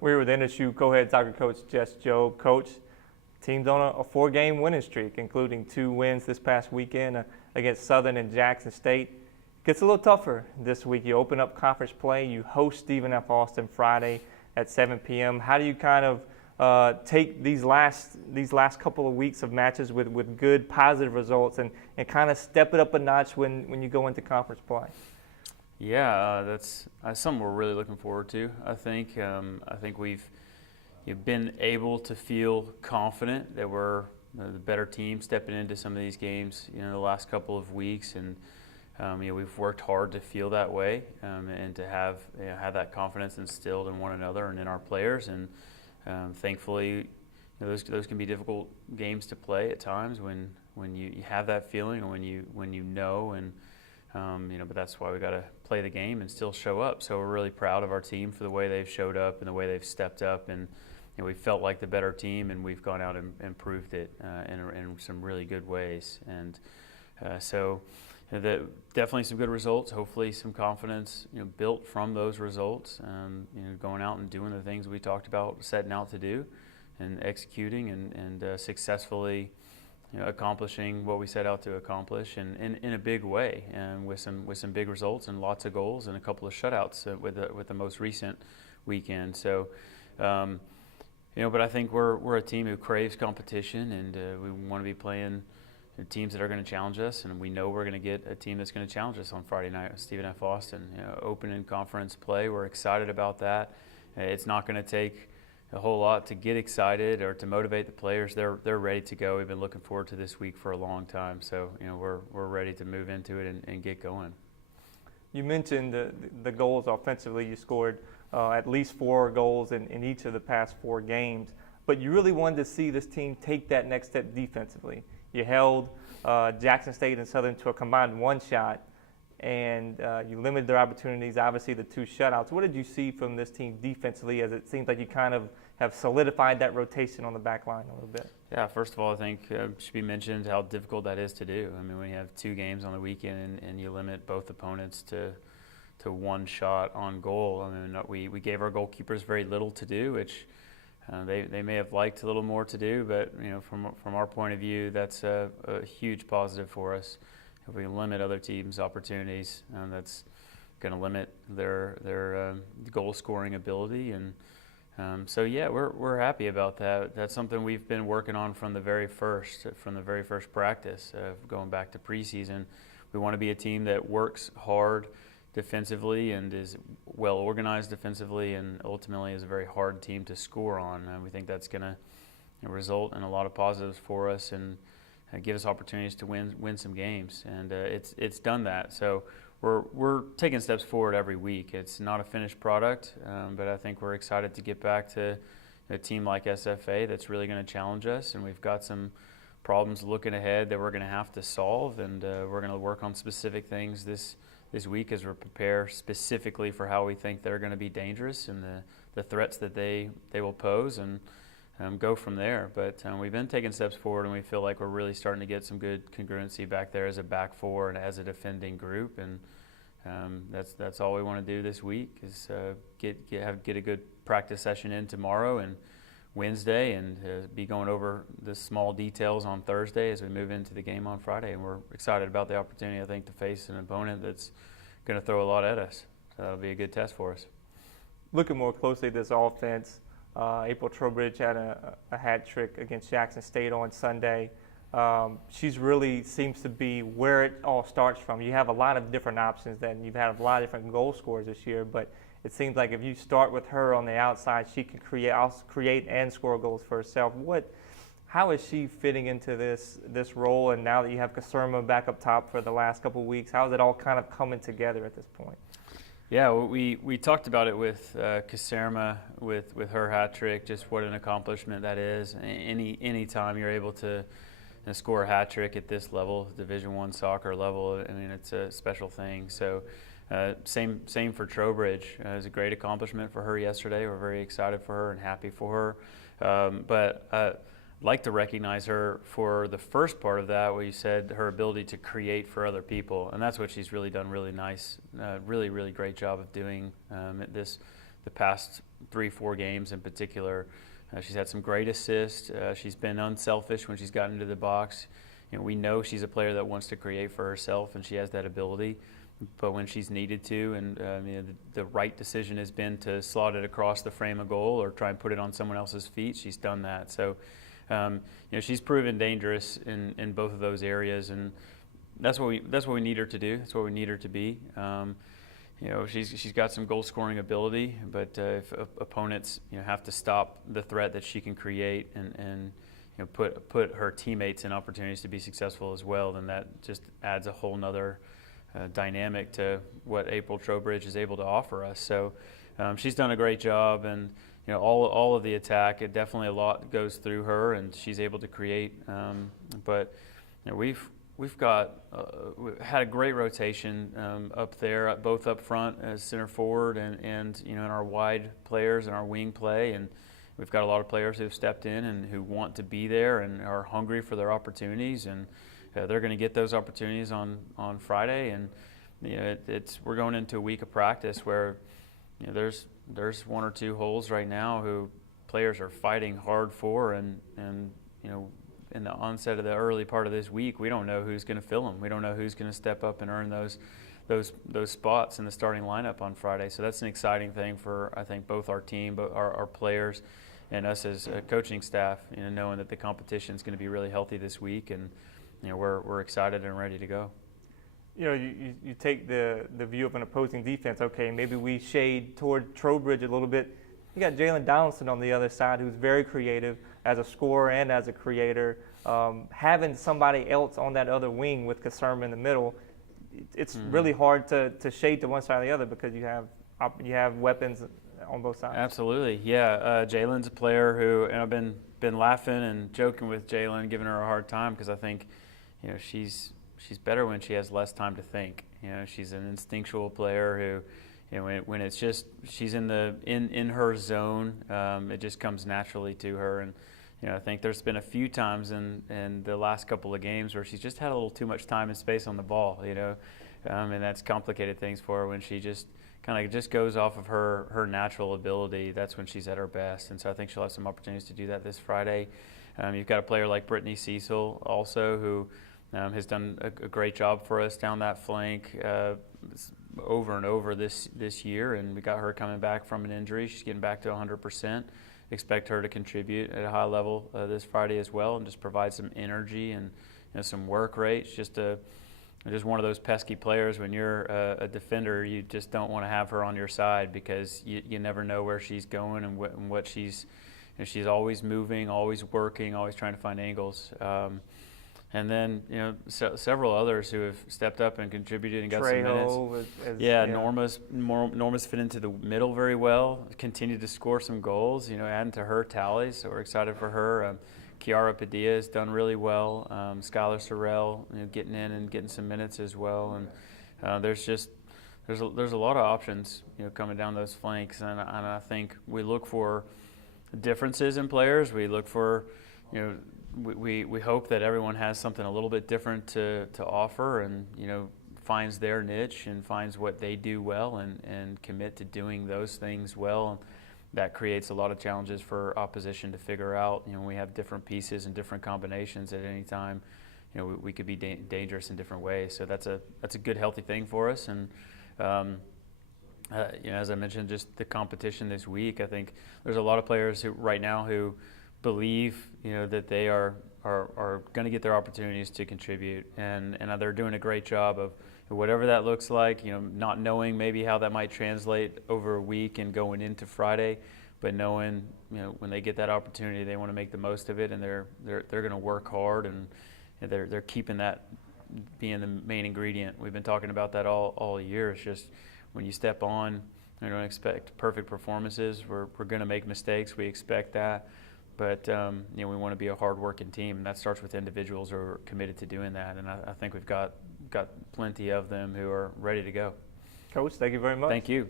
We're with NSU co-head soccer coach Jess Jobe. Coach, team's on a 4-game winning streak, including 2 wins this past weekend against Southern and Jackson State. Gets a little tougher this week. You open up conference play. You host Stephen F. Austin Friday at 7 p.m. How do you kind of take these last couple of weeks of matches with good, positive results and kind of step it up a notch when you go into conference play? Yeah, that's something we're really looking forward to. I think you've been able to feel confident that we're the better team stepping into some of these games, the last couple of weeks, and we've worked hard to feel that way and to have that confidence instilled in one another and in our players. And thankfully, those can be difficult games to play at times when you have that feeling and when you know and. But that's why we got to play the game and still show up. So we're really proud of our team for the way they've showed up and the way they've stepped up, and we felt like the better team, and we've gone out and proved it in some really good ways. And so definitely some good results. Hopefully some confidence built from those results. Going out and doing the things we talked about, setting out to do, and executing and successfully. Accomplishing what we set out to accomplish, and in a big way, and with some big results and lots of goals and a couple of shutouts with the most recent weekend. So, but I think we're a team who craves competition, and we want to be playing teams that are going to challenge us, and we know we're going to get a team that's going to challenge us on Friday night with Stephen F. Austin. Open conference play. We're excited about that. It's not going to take a whole lot to get excited or to motivate the players. They're ready to go. We've been looking forward to this week for a long time. So we're ready to move into it and get going. You mentioned the goals offensively. You scored at least 4 goals in each of the past 4 games. But you really wanted to see this team take that next step defensively. You held Jackson State and Southern to a combined 1 shot, and you limited their opportunities, obviously the 2 shutouts. What did you see from this team defensively, as it seems like you kind of have solidified that rotation on the back line a little bit? Yeah, first of all, I think it should be mentioned how difficult that is to do. I mean, when you have 2 games on the weekend and you limit both opponents to 1 shot on goal, I mean, we gave our goalkeepers very little to do, which they may have liked a little more to do, but from our point of view, that's a huge positive for us. If we can limit other teams' opportunities, that's going to limit their goal scoring ability, and so yeah, we're happy about that. That's something we've been working on from the very first practice, going back to preseason. We want to be a team that works hard defensively and is well organized defensively, and ultimately is a very hard team to score on. We think that's going to result in a lot of positives for us and give us opportunities to win some games, and it's done that. So we're taking steps forward every week. It's not a finished product, but I think we're excited to get back to a team like SFA that's really going to challenge us, and we've got some problems looking ahead that we're going to have to solve, and we're going to work on specific things this week as we prepare specifically for how we think they're going to be dangerous and the threats that they will pose, and go from there. But we've been taking steps forward, and we feel like we're really starting to get some good congruency back there as a back 4 and as a defending group, and that's all we want to do this week is get a good practice session in tomorrow and Wednesday, and be going over the small details on Thursday as we move into the game on Friday. And we're excited about the opportunity, I think, to face an opponent that's going to throw a lot at us. So that'll be a good test for us. Looking more closely at this offense, April Trowbridge had a hat trick against Jackson State on Sunday. She's really seems to be where it all starts from. You have a lot of different options, and you've had a lot of different goal scorers this year, but it seems like if you start with her on the outside, she can create and score goals for herself. How is she fitting into this role? And now that you have Kasurma back up top for the last couple of weeks, how is it all kind of coming together at this point? Yeah, well, we talked about it with Kasurma with her hat trick, just what an accomplishment that is. Any time you're able to score a hat trick at this level, Division I soccer level, I mean, it's a special thing. So same for Trowbridge. It was a great accomplishment for her yesterday. We're very excited for her and happy for her. But I'd like to recognize her for the first part of that, where you said her ability to create for other people, and that's what she's really done really nice, really great job of doing the past 3-4 games in particular. She's had some great assists. She's been unselfish when she's gotten into the box. We know she's a player that wants to create for herself, and she has that ability. But when she's needed to, and the right decision has been to slot it across the frame of goal or try and put it on someone else's feet, she's done that. So, she's proven dangerous in both of those areas, and that's what we need her to do. That's what we need her to be. She's got some goal scoring ability, but if opponents have to stop the threat that she can create and put her teammates in opportunities to be successful as well, then that just adds a whole nother dynamic to what April Trowbridge is able to offer us. So she's done a great job, and all of the attack, it definitely a lot goes through her, and she's able to create. But we've had a great rotation up there, both up front as center forward and in our wide players and our wing play, and we've got a lot of players who've stepped in and who want to be there and are hungry for their opportunities, and they're going to get those opportunities on Friday. And we're going into a week of practice where there's 1 or 2 holes right now who players are fighting hard for, and in the onset of the early part of this week, we don't know who's going to fill them. We don't know who's going to step up and earn those spots in the starting lineup on Friday. So that's an exciting thing for, I think, both our team, but our players, and us as a coaching staff. Knowing that the competition is going to be really healthy this week, and we're excited and ready to go. You take the view of an opposing defense. Okay, maybe we shade toward Trowbridge a little bit. You got Jalen Donaldson on the other side, who's very creative as a scorer and as a creator. Having somebody else on that other wing with Kaserma in the middle, it's really hard to shade to one side or the other because you have weapons on both sides. Absolutely, yeah. Jalen's a player who, and I've been laughing and joking with Jalen, giving her a hard time because I think, she's better when she has less time to think. She's an instinctual player who. When it's just she's in her zone, it just comes naturally to her. And I think there's been a few times in the last couple of games where she's just had a little too much time and space on the ball, and that's complicated things for her. When she just kind of just goes off of her natural ability, that's when she's at her best. And so I think she'll have some opportunities to do that this Friday. You've got a player like Brittany Cecil also who has done a great job for us down that flank over and over this year, and we got her coming back from an injury. She's getting back to 100%. Expect her to contribute at a high level this Friday as well, and just provide some energy and some work rate. It's just one of those pesky players. When you're a defender, you just don't want to have her on your side because you never know where she's going and what she's. She's always moving, always working, always trying to find angles. And then, several others who have stepped up and contributed and got some minutes. Norma's fit into the middle very well, continued to score some goals, adding to her tallies, so we're excited for her. Kiara Padilla has done really well. Skylar Sorrell, getting in and getting some minutes as well. And there's a lot of options, coming down those flanks. And I think we look for differences in players. We look for, we hope that everyone has something a little bit different to offer, and finds their niche and finds what they do well and commit to doing those things well. That creates a lot of challenges for opposition to figure out. We have different pieces and different combinations at any time. We could be dangerous in different ways. So that's a good, healthy thing for us. And as I mentioned, just the competition this week. I think there's a lot of players right now who believe that they are going to get their opportunities to contribute, and they're doing a great job of whatever that looks like. Not knowing maybe how that might translate over a week and going into Friday, but knowing when they get that opportunity, they want to make the most of it, and they're going to work hard, and they're keeping that being the main ingredient. We've been talking about that all year. It's just when you step on, I don't expect perfect performances. We're going to make mistakes. We expect that. But we want to be a hard-working team, and that starts with individuals who are committed to doing that. And I think we've got plenty of them who are ready to go. Coach, thank you very much. Thank you.